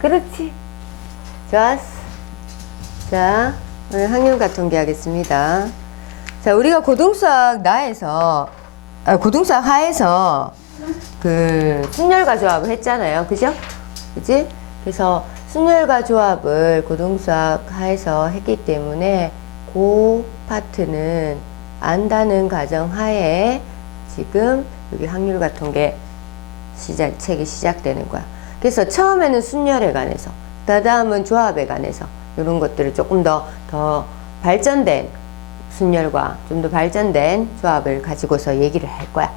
그렇지. 좋았어. 자, 오늘 확률과 통계하겠습니다. 자, 우리가 고등수학 나에서, 고등수학 하에서 그 순열과 조합을 했잖아요. 그죠? 그지? 그래서 순열과 조합을 고등수학 하에서 했기 때문에 그 파트는 안다는 가정 하에 지금 여기 확률과 통계 책이 시작되는 거야. 그래서 처음에는 순열에 관해서, 다음은 조합에 관해서 이런 것들을 조금 더 발전된 순열과 좀 더 발전된 조합을 가지고서 얘기를 할 거야.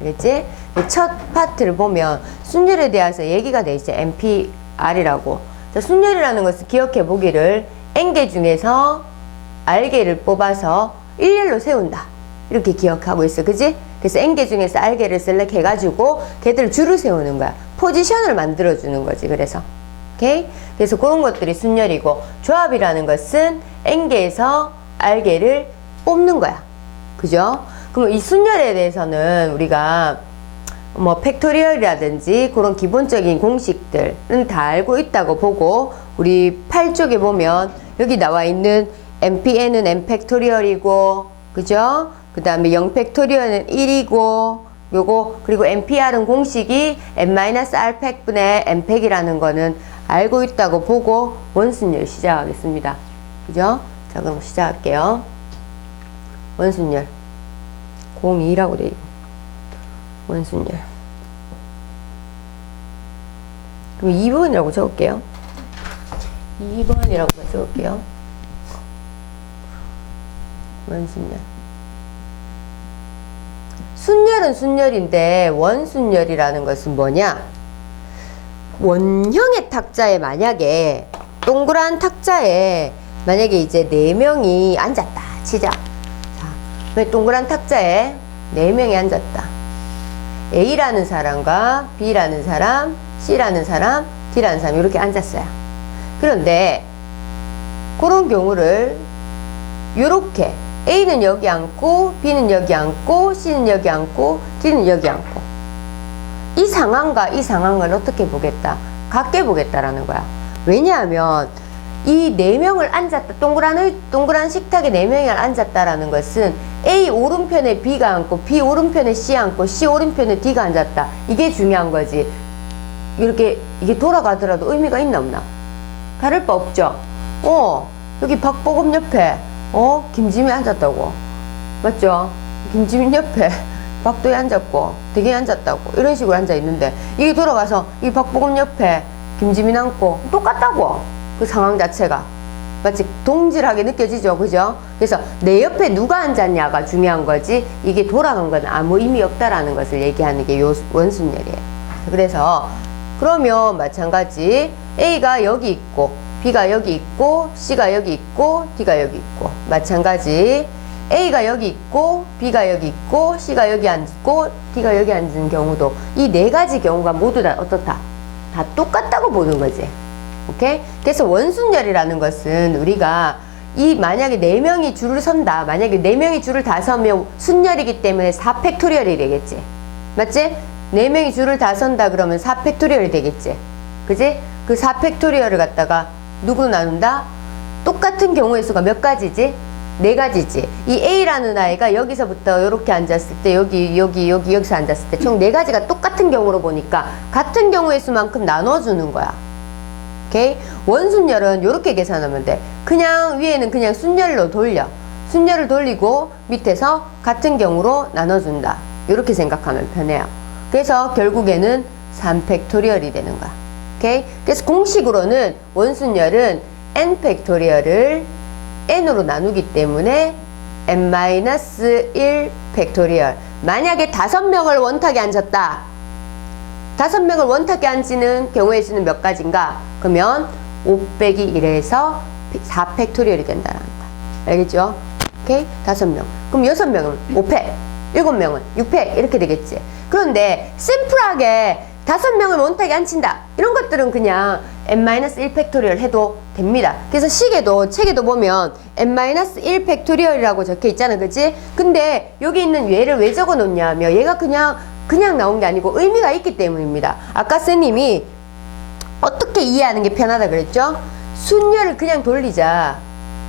알겠지? 첫 파트를 보면 순열에 대해서 얘기가 돼 있어. NPR이라고. 자, 순열이라는 것을 기억해 보기를 N개 중에서 R개를 뽑아서 일렬로 세운다. 이렇게 기억하고 있어. 그지? 그래서 N개 중에서 R개를 셀렉 해가지고 걔들 줄을 세우는 거야. 포지션을 만들어주는 거지. 그래서. 오케이? 그래서 그런 것들이 순열이고, 조합이라는 것은 N개에서 R개를 뽑는 거야. 그죠? 그럼 이 순열에 대해서는 우리가 뭐 팩토리얼이라든지 그런 기본적인 공식들은 다 알고 있다고 보고, 우리 8쪽에 보면 여기 나와 있는 NPN은 N 팩토리얼이고, 그죠? 그 다음에 0 팩토리얼은 1이고, 요거, 그리고 NPR은 공식이 N-R 팩분의 N 팩이라는 거는 알고 있다고 보고 원순열 시작하겠습니다. 그죠? 자, 그럼 시작할게요. 원순열. 02라고 돼 있고. 원순열. 그럼 2번이라고 적을게요. 2번이라고 적을게요. 원순열. 순열은 순열인데 원순열이라는 것은 뭐냐? 원형의 탁자에 만약에 동그란 탁자에 만약에 이제 4명이 앉았다 치자. 자, 동그란 탁자에 4명이 앉았다. A라는 사람과 B라는 사람, C라는 사람, D라는 사람 이렇게 앉았어요. 그런데 그런 경우를 이렇게 A는 여기 앉고, B는 여기 앉고, C는 여기 앉고, D는 여기 앉고. 이 상황과 이 상황을 어떻게 보겠다? 같게 보겠다라는 거야. 왜냐하면 이 4명을 앉았다, 동그란 식탁에 4명이 앉았다라는 것은 A 오른편에 B가 앉고, B 오른편에 C 앉고, C 오른편에 D가 앉았다. 이게 중요한 거지. 이렇게 이게 돌아가더라도 의미가 있나 없나? 다를 바 없죠. 여기 박보검 옆에 김지미 앉았다고. 맞죠? 김지민 옆에 박도희 앉았고, 대경이 앉았다고. 이런 식으로 앉아있는데, 이게 돌아가서 이 박보검 옆에 김지민 앉고, 똑같다고. 그 상황 자체가. 마치 동질하게 느껴지죠. 그죠? 그래서 내 옆에 누가 앉았냐가 중요한 거지, 이게 돌아간 건 아무 의미 없다라는 것을 얘기하는 게 요 원순열이에요. 그래서, 그러면 마찬가지, A가 여기 있고, B가 여기 있고, C가 여기 있고, D가 여기 있고. 마찬가지 A가 여기 있고, B가 여기 있고, C가 여기 앉고, D가 여기 앉은 경우도 이 4가지 경우가 모두 다 어떻다? 다 똑같다고 보는 거지. 오케이? 그래서 원순열이라는 것은 우리가 이 만약에 4명이 줄을 선다. 만약에 4명이 줄을 다 서면 순열이기 때문에 4팩토리얼이 되겠지. 맞지? 4명이 줄을 다 선다 그러면 4팩토리얼이 되겠지. 그지? 그 4팩토리얼을 갖다가 누구로 나눈다? 똑같은 경우의 수가 몇 가지지? 4가지지. 이 A라는 아이가 여기서부터 이렇게 앉았을 때, 여기서 앉았을 때, 총 4가지가 똑같은 경우로 보니까 같은 경우의 수만큼 나눠주는 거야. 오케이? 원순열은 이렇게 계산하면 돼. 그냥 위에는 그냥 순열로 돌려. 순열을 돌리고 밑에서 같은 경우로 나눠준다. 이렇게 생각하면 편해요. 그래서 결국에는 3팩토리얼이 되는 거야. 오케이? 그래서 공식으로는 원순열은 n 팩토리얼을 n으로 나누기 때문에 n-1 팩토리얼. 만약에 5명을 원탁에 앉았다. 5명을 원탁에 앉는 경우의 수는 몇 가지인가? 그러면 5 빼기 1에서 4 팩토리얼이 된다는 거야. 알겠죠? 오케이? 5명. 그럼 6명은 5팩, 7명은 6팩 이렇게 되겠지. 그런데 심플하게 5명을 원탁에 앉힌다. 이런 것들은 그냥 n-1 팩토리얼 해도 됩니다. 그래서 책에도 보면 n-1 팩토리얼이라고 적혀 있잖아. 그치? 근데 여기 있는 얘를 왜 적어 놓냐면 얘가 그냥 나온 게 아니고 의미가 있기 때문입니다. 아까 쌤님이 어떻게 이해하는 게 편하다 그랬죠? 순열을 그냥 돌리자.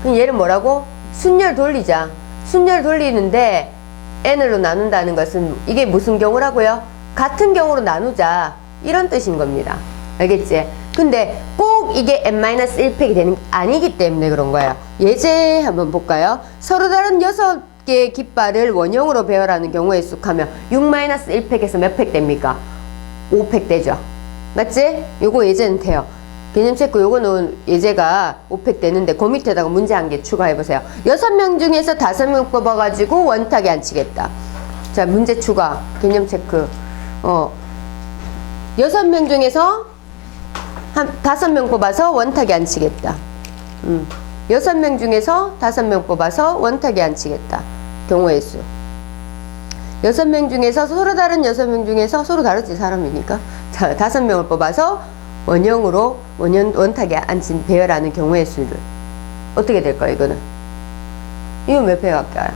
그럼 얘를 뭐라고? 순열 돌리자. 순열 돌리는데 n으로 나눈다는 것은 이게 무슨 경우라고요? 같은 경우로 나누자. 이런 뜻인 겁니다. 알겠지? 근데 꼭 이게 n-1팩이 되는 게 아니기 때문에 그런 거예요. 예제 한번 볼까요? 서로 다른 6개의 깃발을 원형으로 배열하는 경우에 익숙하면 6-1팩에서 몇 팩 됩니까? 5팩 되죠. 맞지? 요거 예제는 돼요. 개념 체크 요거는 예제가 5팩 되는데 그 밑에다가 문제 한 개 추가해 보세요. 6명 중에서 5명 뽑아가지고 원탁에 앉히겠다. 자, 문제 추가. 개념 체크. 6명 중에서 한 5명 뽑아서 원탁에 앉히겠다. 6명 중에서 5명 뽑아서 원탁에 앉히겠다. 경우의 수. 6명 중에서 서로 다른 6명 중에서 서로 다르지 사람이니까. 자, 5명을 뽑아서 원형으로 원탁에 앉힌 배열하는 경우의 수를 어떻게 될까요? 이거는 이건 몇 팩 할까요?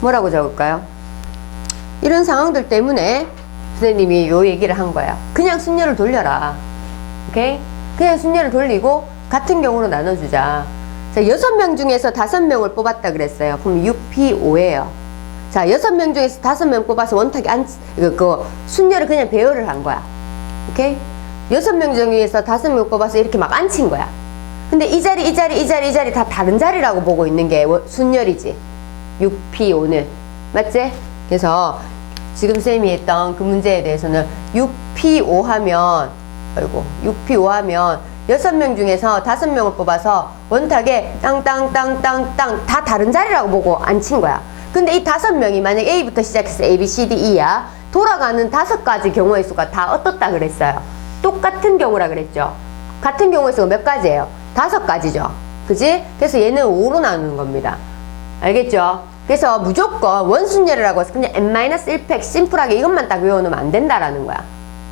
뭐라고 적을까요? 이런 상황들 때문에 선생님이 요 얘기를 한 거야. 그냥 순열을 돌려라. 오케이? 그냥 순열을 돌리고 같은 경우로 나눠주자. 자, 6명 중에서 5명을 뽑았다 그랬어요. 그럼 6P5예요. 자, 6명 중에서 5명 뽑아서 원탁에 순열을 그냥 배열을 한 거야. 오케이? 6명 중에서 5명 뽑아서 이렇게 막 앉힌 거야. 근데 이 자리 다 다른 자리라고 보고 있는 게 순열이지. 6P5는. 맞지? 그래서 지금 쌤이 했던 그 문제에 대해서는 6P5 하면 6명 중에서 5명을 뽑아서 원탁에 땅땅땅땅땅 다 다른 자리라고 보고 앉힌 거야. 근데 이 5명이 만약 A부터 시작해서 A, B, C, D, E야. 돌아가는 5가지 경우의 수가 다 어떻다 그랬어요? 똑같은 경우라 그랬죠. 같은 경우의 수가 몇 가지예요? 5가지죠. 그지? 그래서 얘는 5로 나누는 겁니다. 알겠죠? 그래서 무조건 원순열이라고 해서 그냥 n-1팩 심플하게 이것만 딱 외워놓으면 안 된다라는 거야.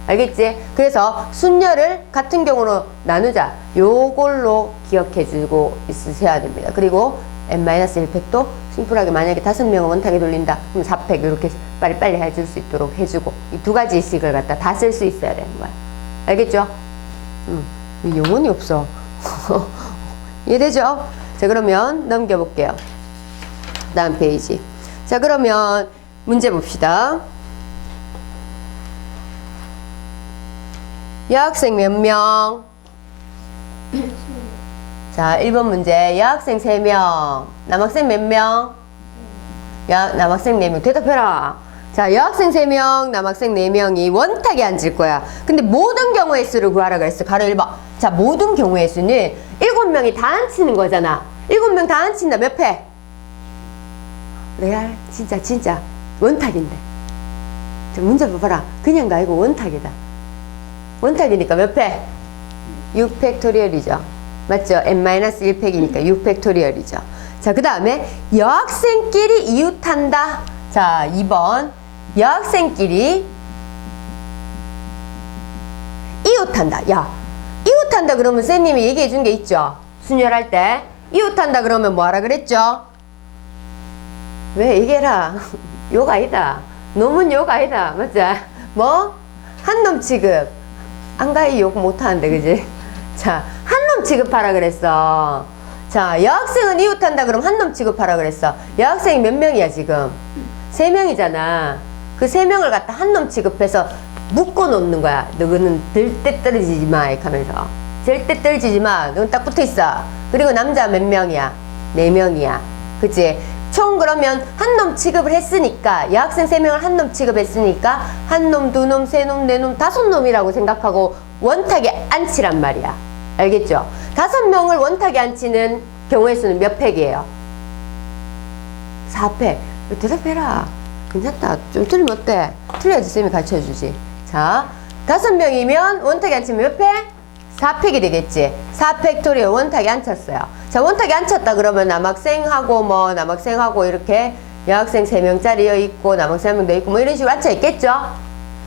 알겠지? 그래서 순열을 같은 경우로 나누자. 요걸로 기억해주고 있으셔야 됩니다. 그리고 n-1팩도 심플하게 만약에 5명을 원탁에 돌린다. 그럼 4팩 이렇게 빨리빨리 해줄 수 있도록 해주고 이 2가지씩을 갖다 다 쓸 수 있어야 되는 거야. 알겠죠? 영혼이 없어. 이해되죠? 자, 그러면 넘겨볼게요. 다음 페이지. 자, 그러면 문제 봅시다. 여학생 몇 명? 자, 1번 문제. 여학생 3명. 남학생 몇 명? 남학생 4명. 대답해라. 자, 여학생 3명, 남학생 4명이 원탁에 앉을 거야. 근데 모든 경우의 수를 구하라 그랬어. 가로 1번. 자, 모든 경우의 수는 7명이 다 앉히는 거잖아. 7명 다 앉힌다. 몇 팩? 레알? 진짜. 원탁인데. 자, 문제 봐봐라. 그냥 가 이거 원탁이다. 원탁이니까 몇 팩? 6팩토리얼이죠. 맞죠? n-1팩이니까 6팩토리얼이죠. 자, 그 다음에 여학생끼리 이웃한다. 자, 2번. 여학생끼리 이웃한다. 야, 이웃한다 그러면 쌤님이 얘기해 준 게 있죠? 순열할 때. 이웃한다 그러면 뭐 하라 그랬죠? 왜 얘기해라. 욕 아니다. 놈은 욕 아니다. 맞지? 뭐? 한놈 취급. 안가히 욕 못하는데, 그지? 자, 한놈 취급하라 그랬어. 자, 여학생은 이웃한다 그러면 한놈 취급하라 그랬어. 여학생이 몇 명이야, 지금? 3명이잖아. 그 3명을 갖다 한놈 취급해서 묶어 놓는 거야. 너는 절대 떨어지지 마. 이렇게 하면서. 절대 떨어지지 마. 넌 딱 붙어 있어. 그리고 남자 몇 명이야? 4명이야. 그치? 총 그러면 한 놈 취급을 했으니까 여학생 3명을 한 놈 취급했으니까 한 놈, 2놈, 3놈, 4놈, 5놈이라고 생각하고 원탁에 앉히란 말이야. 알겠죠? 5명을 원탁에 앉히는 경우의 수는 몇 팩이에요? 4팩. 대답해라. 괜찮다. 좀 틀리면 어때? 틀려야지 쌤이 가르쳐주지. 자, 5명이면 원탁에 앉히면 몇 팩? 4팩이 되겠지. 4팩토리얼 원탁에 앉혔어요. 자, 원탁에 앉혔다 그러면 남학생하고 이렇게 여학생 3명짜리 있고 남학생 1명 더 있고 뭐 이런 식으로 앉혀 있겠죠?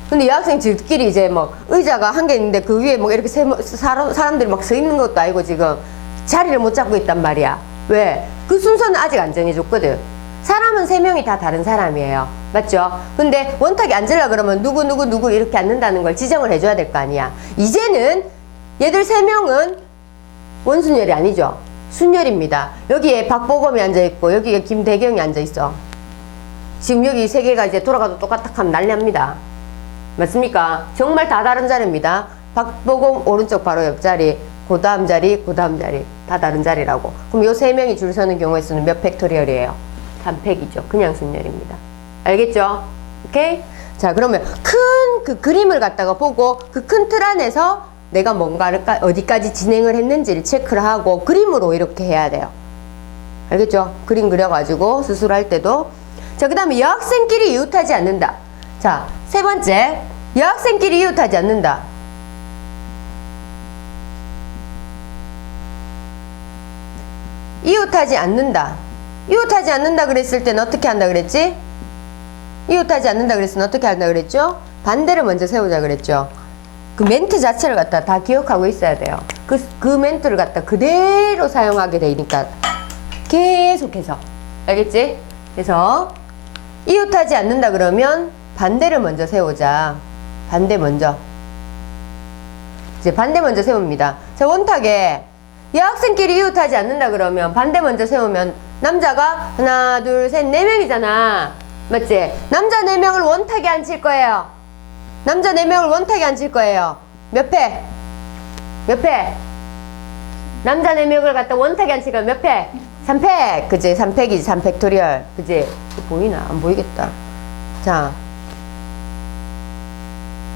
근데 여학생 들끼리 이제 뭐 의자가 한 개 있는데 그 위에 뭐 이렇게 사람들이 막 서 있는 것도 아니고 지금 자리를 못 잡고 있단 말이야. 왜? 그 순서는 아직 안 정해줬거든. 사람은 3명이 다 다른 사람이에요. 맞죠? 근데 원탁에 앉으려 그러면 누구 이렇게 앉는다는 걸 지정을 해줘야 될 거 아니야. 이제는 얘들 3명은 원순열이 아니죠. 순열입니다. 여기에 박보검이 앉아있고 여기에 김대경이 앉아있어. 지금 여기 3개가 이제 돌아가도 똑같아 하면 난리 납니다. 맞습니까? 정말 다 다른 자리입니다. 박보검 오른쪽 바로 옆자리, 그 다음 자리, 그 다음 자리 다 다른 자리라고. 그럼 요 3명이 줄 서는 경우에서는 몇 팩토리얼이에요? 3팩이죠. 그냥 순열입니다. 알겠죠? 오케이? 자, 그러면 큰 그 그림을 갖다가 보고 그 큰 틀 안에서 내가 뭔가를 어디까지 진행을 했는지를 체크를 하고 그림으로 이렇게 해야 돼요. 알겠죠? 그림 그려가지고 수술할 때도. 자, 그 다음에 여학생끼리 이웃하지 않는다. 자, 3번째, 여학생끼리 이웃하지 않는다. 이웃하지 않는다. 이웃하지 않는다 그랬을 때는 어떻게 한다 그랬지? 이웃하지 않는다 그랬으면 어떻게 한다 그랬죠? 반대를 먼저 세우자 그랬죠? 그 멘트 자체를 갖다 다 기억하고 있어야 돼요. 그 멘트를 갖다 그대로 사용하게 되니까 계속해서. 알겠지? 그래서 이웃하지 않는다 그러면 반대를 먼저 세우자. 반대 먼저. 이제 반대 먼저 세웁니다. 자, 원탁에 여학생끼리 이웃하지 않는다 그러면 반대 먼저 세우면 남자가 하나, 둘, 셋, 4명이잖아. 맞지? 남자 4명을 원탁에 앉힐 거예요. 남자 4명을 원탁에 앉힐 거예요. 몇 패? 몇 패? 남자 4명을 갖다 원탁에 앉힐 거예요. 몇 패? 3패. 그지? 3팩이지. 3팩토리얼. 그지? 보이나? 안 보이겠다. 자.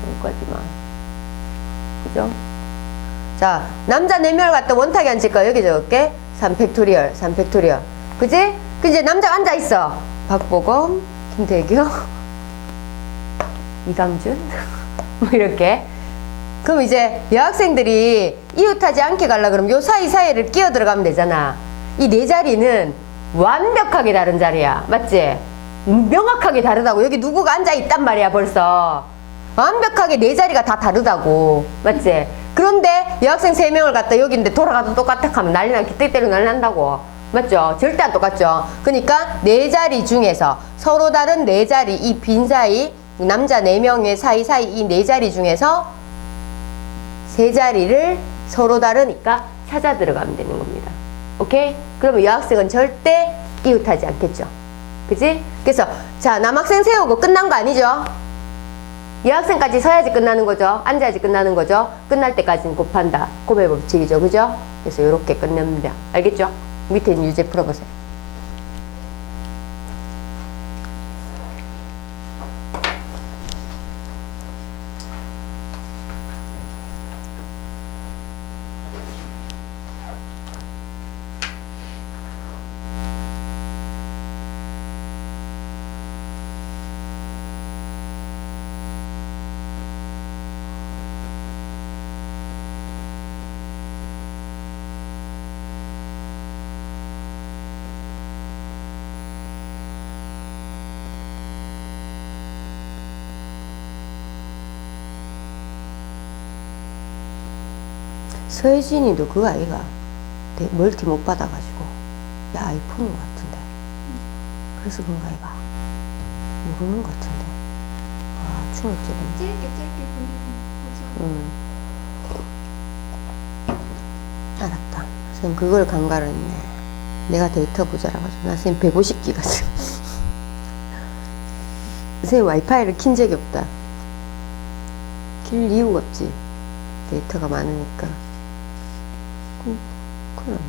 여기까지만. 그죠? 자, 남자 4명을 갖다 원탁에 앉힐 거야. 여기 적을게. 3팩토리얼, 3팩토리얼. 그지? 그 이제 남자가 앉아있어. 박보검, 김대경, 이강준. 뭐 이렇게. 그럼 이제 여학생들이 이웃하지 않게 가려 그러면 요 사이사이를 끼어 들어가면 되잖아. 이 4자리는 완벽하게 다른 자리야. 맞지? 명확하게 다르다고. 여기 누구가 앉아있단 말이야, 벌써. 완벽하게 4자리가 다 다르다고. 맞지? 그런데 여학생 3명을 갖다 여기인데 돌아가도 똑같아 하면 난리 나기 때때로 난리 난다고. 맞죠? 절대 안 똑같죠? 그러니까 4자리 중에서 서로 다른 4자리, 이 빈 사이, 남자 4명의 사이사이 이 4자리 중에서 3자리를 서로 다르니까 찾아 들어가면 되는 겁니다. 오케이? 그러면 여학생은 절대 이웃하지 않겠죠? 그지? 그래서 자, 남학생 세우고 끝난 거 아니죠? 여학생까지 서야지 끝나는 거죠. 앉아야지 끝나는 거죠. 끝날 때까지는 곱한다. 곱의 법칙이죠. 그죠? 그래서 이렇게 끝냅니다. 알겠죠? 밑에 있는 유제 풀어보세요. 서혜진이도 그 아이가 멀티 못 받아가지고 야 아이폰인 것 같은데 그래서 그런가 아이가 모르는 것 같은데 아 중학생인데 짧게 알았다. 선생님 그걸 간과를 했네. 내가 데이터 부자라 가지고 나 선생님 150기가 선생님 와이파이를 킨 적이 없다. 킬 이유가 없지. 데이터가 많으니까. 그럼.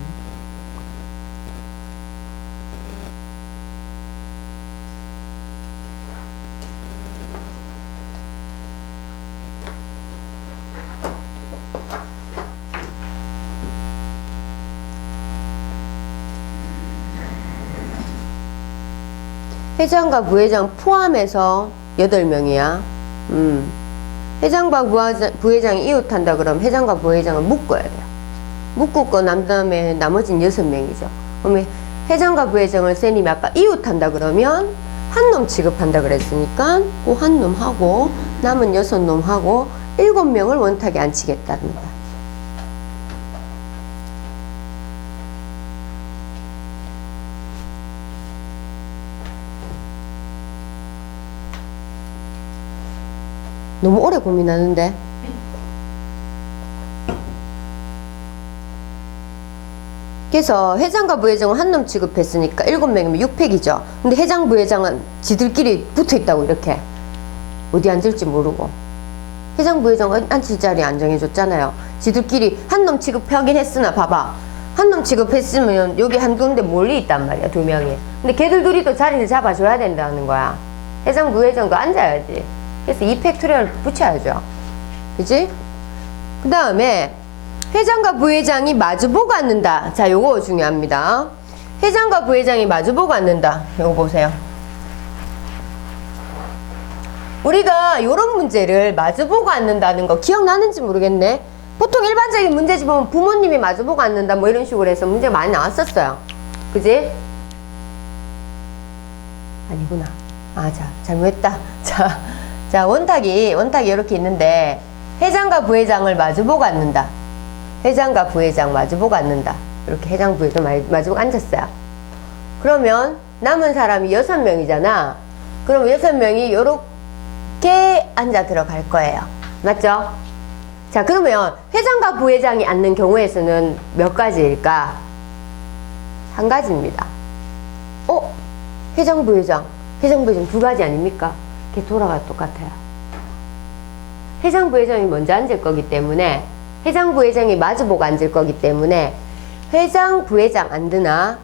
회장과 부회장 포함해서 8명이야. 회장과 부회장이 이웃한다 그러면 회장과 부회장을 묶어야 돼요. 묶고 난 다음에 나머지는 6명이죠. 그러면 회장과 부회장을 쌤이 아까 이웃한다 그러면 한 놈 취급한다 그랬으니까 그 한 놈 하고 남은 6놈 하고 7명을 원탁에 앉히겠다는 거야. 너무 오래 고민하는데. 그래서 회장과 부회장은 한 놈 취급했으니까 7명이면 6팩이죠. 근데 회장 부회장은 지들끼리 붙어있다고 이렇게. 어디 앉을지 모르고. 회장 부회장 앉힐 자리 안 정해줬잖아요. 지들끼리 한 놈 취급하긴 했으나 봐봐. 한 놈 취급했으면 여기 한 군데 멀리 있단 말이야, 2명이. 근데 걔들 둘이 또 자리를 잡아줘야 된다는 거야. 회장 부회장도 앉아야지. 그래서 2팩토리얼 붙여야죠. 그치? 그 다음에 회장과 부회장이 마주보고 앉는다. 자, 요거 중요합니다. 회장과 부회장이 마주보고 앉는다. 요거 보세요. 우리가 요런 문제를 마주보고 앉는다는 거 기억나는지 모르겠네. 보통 일반적인 문제집 보면 부모님이 마주보고 앉는다 뭐 이런 식으로 해서 문제가 많이 나왔었어요. 그지? 아니구나. 자, 잘못했다. 자, 원탁이 이렇게 있는데 회장과 부회장을 마주보고 앉는다. 회장과 부회장 마주보고 앉는다. 이렇게 회장 부회장 마주보고 앉았어요. 그러면 남은 사람이 6명이잖아. 그럼 6명이 요렇게 앉아 들어갈 거예요. 맞죠? 자, 그러면 회장과 부회장이 앉는 경우에서는 몇 가지일까? 한 가지입니다. 회장 부회장 2가지 아닙니까? 이렇게 돌아가 똑같아요. 회장 부회장이 먼저 앉을 거기 때문에 회장 부회장이 마주보고 앉을 거기 때문에 회장 부회장 앉으나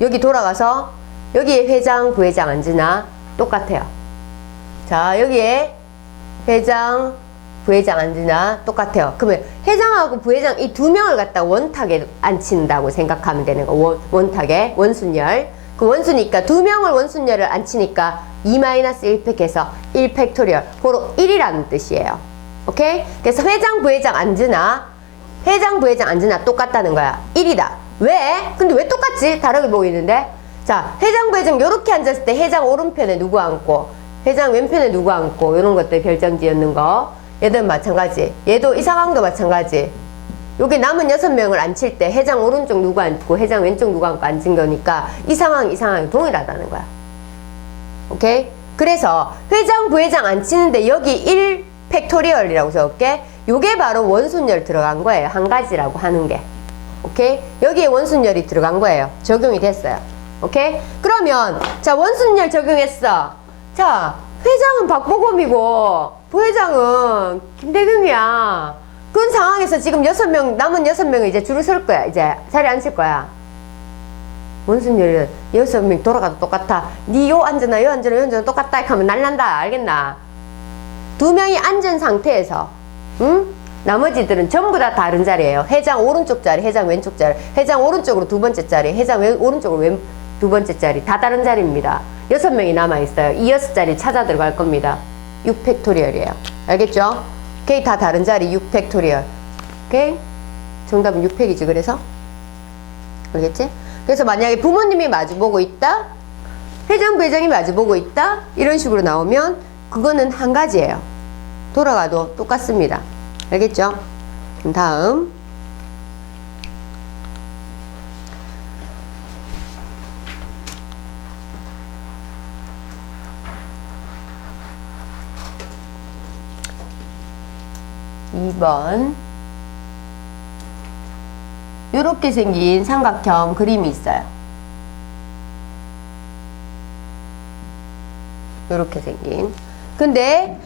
여기 돌아가서 여기에 회장 부회장 앉으나 똑같아요. 자, 여기에 회장 부회장 앉으나 똑같아요. 그러면 회장하고 부회장 이 2명을 갖다 원탁에 앉힌다고 생각하면 되는 거. 원탁에 원순열. 그 원수니까 2명을 원순열을 앉히니까 2-1팩 해서 1팩토리얼. 고로 1이라는 뜻이에요. 오케이? 그래서 회장 부회장 앉으나 똑같다는 거야. 1이다. 왜? 근데 왜 똑같지? 다르게 보이는데? 자, 회장 부회장 요렇게 앉았을 때 회장 오른편에 누구 앉고 회장 왼편에 누구 앉고 이런 것들 결정지었는 거. 얘들 마찬가지. 얘도 이 상황도 마찬가지. 여기 남은 6명을 앉힐 때 회장 오른쪽 누구 앉고 회장 왼쪽 누구 앉고 앉은 거니까 이 상황이 동일하다는 거야. 오케이? 그래서 회장 부회장 앉히는데 여기 1팩토리얼이라고 적을게. 요게 바로 원순열 들어간 거예요. 한 가지라고 하는 게. 오케이? 여기에 원순열이 들어간 거예요. 적용이 됐어요. 오케이? 그러면 자, 원순열 적용했어. 자, 회장은 박보검이고 부회장은 김대경이야. 그런 상황에서 지금 남은 6명은 이제 줄을 설 거야. 이제 자리에 앉을 거야. 원순열은 6명 돌아가도 똑같아. 니 요 앉으나 요 앉으나 똑같다 하면 날란다. 알겠나? 2명이 앉은 상태에서 나머지들은 전부 다 다른 자리예요. 회장 오른쪽 자리, 회장 왼쪽 자리, 회장 오른쪽으로 2번째 자리, 회장 오른쪽으로 2번째 자리. 다 다른 자리입니다. 6명이 남아있어요. 이 6자리 찾아 들어갈 겁니다. 6팩토리얼이에요. 알겠죠? 오케이, 다 다른 자리 6팩토리얼. 오케이? 정답은 6팩이지, 그래서? 알겠지? 그래서 만약에 부모님이 마주보고 있다, 회장 부회장이 마주보고 있다, 이런 식으로 나오면 그거는 한 가지예요. 돌아가도 똑같습니다. 알겠죠? 다음. (2번) 요렇게 생긴 삼각형 그림이 있어요. 요렇게 생긴. 근데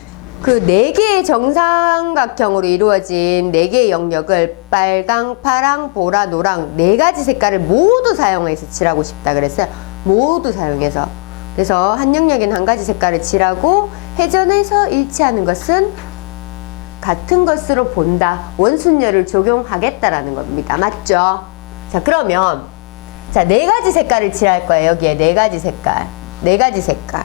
그 4개의 정삼각형으로 이루어진 4개의 영역을 빨강, 파랑, 보라, 노랑 4가지 색깔을 모두 사용해서 칠하고 싶다 그랬어요. 모두 사용해서. 그래서 한 영역에는 한 가지 색깔을 칠하고 회전해서 일치하는 것은 같은 것으로 본다. 원순열을 적용하겠다라는 겁니다. 맞죠? 자, 그러면 자, 4가지 색깔을 칠할 거예요. 여기에 4가지 색깔. 4가지 색깔.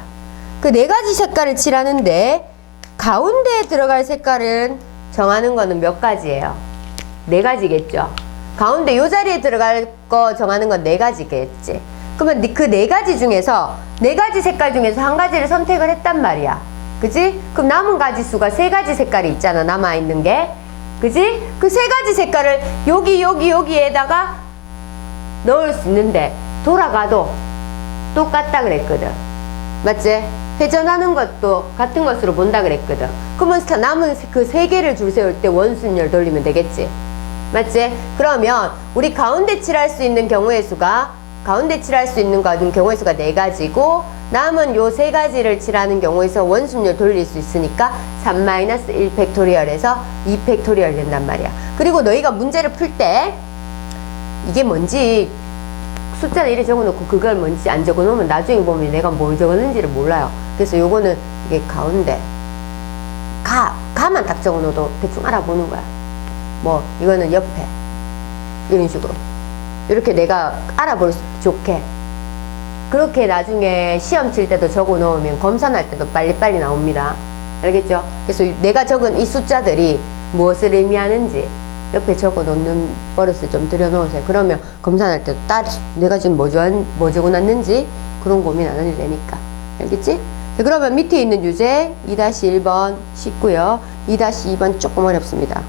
그 4가지 색깔을 칠하는데 가운데에 들어갈 색깔은 정하는 거는 몇 가지예요? 4가지겠죠? 가운데 요 자리에 들어갈 거 정하는 건 4가지겠지? 그러면 그 4가지 중에서 4가지 색깔 중에서 한 가지를 선택을 했단 말이야. 그지? 그럼 남은 가지 수가 3가지 색깔이 있잖아. 남아있는 게. 그지? 그 3가지 색깔을 여기에다가 넣을 수 있는데 돌아가도 똑같다 그랬거든. 맞지? 회전하는 것도 같은 것으로 본다 그랬거든. 그러면 남은 그 세 개를 줄 세울 때 원순열 돌리면 되겠지. 맞지? 그러면 우리 가운데 칠할 수 있는 경우의 수가 가운데 칠할 수 있는 경우의 수가 4가지고 남은 요 3가지를 칠하는 경우에서 원순열 돌릴 수 있으니까 3-1 팩토리얼에서 2 팩토리얼 된단 말이야. 그리고 너희가 문제를 풀 때 이게 뭔지 숫자를 이래 적어놓고 그걸 뭔지 안 적어놓으면 나중에 보면 내가 뭘 적었는지를 몰라요. 그래서 요거는 이게 가운데 가만 딱 적어놓어도 대충 알아보는 거야. 뭐 이거는 옆에 이런 식으로 이렇게 내가 알아볼 수 좋게 그렇게 나중에 시험 칠 때도 적어 놓으면 검사 날 때도 빨리빨리 나옵니다. 알겠죠? 그래서 내가 적은 이 숫자들이 무엇을 의미하는지 옆에 적어 놓는 버릇을 좀 들여놓으세요. 그러면 검사 날 때도 내가 지금 뭐 적어 놨는지 그런 고민 안 해도 되니까. 알겠지? 그러면 밑에 있는 유제 2-1번 쉽고요. 2-2번 조금 어렵습니다.